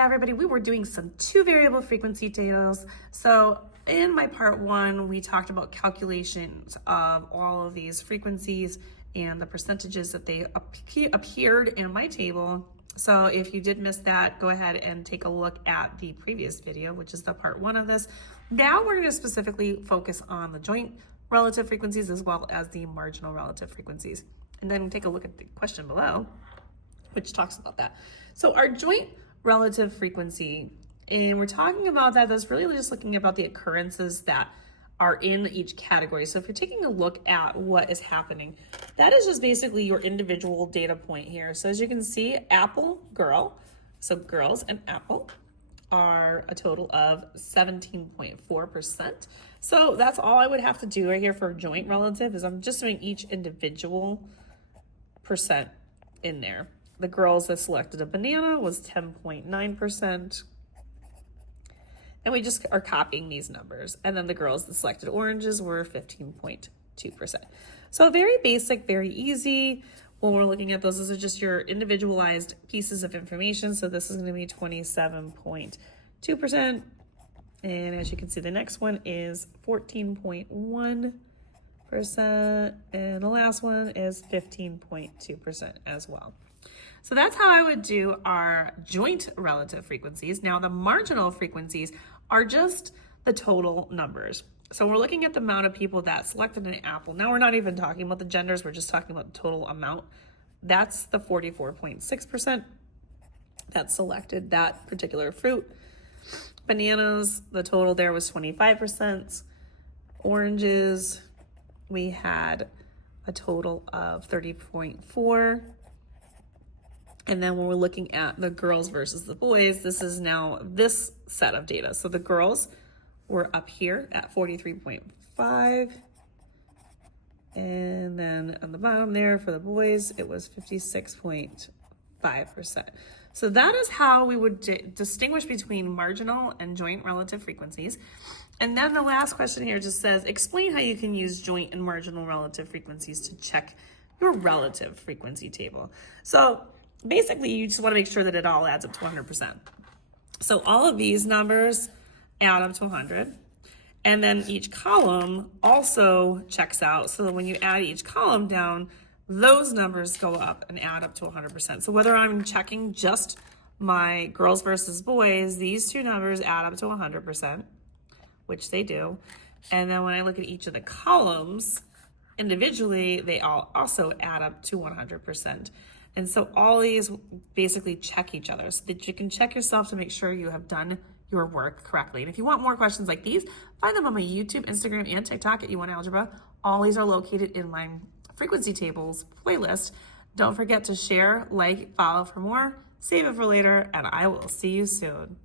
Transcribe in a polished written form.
everybody, we were doing some two variable frequency tables. So in my part one, we talked about calculations of all of these frequencies and the percentages that they appeared in my table. So if you did miss that, go ahead and take a look at the previous video, which is the part one of this. Now we're going to specifically focus on the joint relative frequencies as well as the marginal relative frequencies. And then take a look at the question below, which talks about that. So our joint relative frequency, and we're talking about that, that's really just looking about the occurrences that are in each category. So if you're taking a look at what is happening, that is just basically your individual data point here. So as you can see, apple, girl, so girls and apple are a total of 17.4%. So that's all I would have to do right here for joint relative is I'm just doing each individual percent in there. The girls that selected a banana was 10.9%. And we just are copying these numbers. And then the girls that selected oranges were 15.2%. So very basic, very easy. When we're looking at those are just your individualized pieces of information. So this is going to be 27.2%. And as you can see, the next one is 14.1%. And the last one is 15.2% as well. So that's how I would do our joint relative frequencies. Now the marginal frequencies are just the total numbers. So we're looking at the amount of people that selected an apple. Now we're not even talking about the genders, we're just talking about the total amount. That's the 44.6% that selected that particular fruit. Bananas, the total there was 25%. Oranges, we had a total of 30.4%. And then when we're looking at the girls versus the boys, this is now this set of data. So the girls were up here at 43.5. And then on the bottom there for the boys, it was 56.5%. So that is how we would distinguish between marginal and joint relative frequencies. And then the last question here just says, explain how you can use joint and marginal relative frequencies to check your relative frequency table. So basically, you just want to make sure that it all adds up to 100%. So all of these numbers add up to 100. And then each column also checks out. So that when you add each column down, those numbers go up and add up to 100%. So whether I'm checking just my girls versus boys, these two numbers add up to 100%, which they do. And then when I look at each of the columns individually, they all also add up to 100%. And so all these basically check each other so that you can check yourself to make sure you have done your work correctly. And if you want more questions like these, find them on my YouTube, Instagram, and TikTok at U1 Algebra. All these are located in my frequency tables playlist. Don't forget to share, like, follow for more, save it for later, and I will see you soon.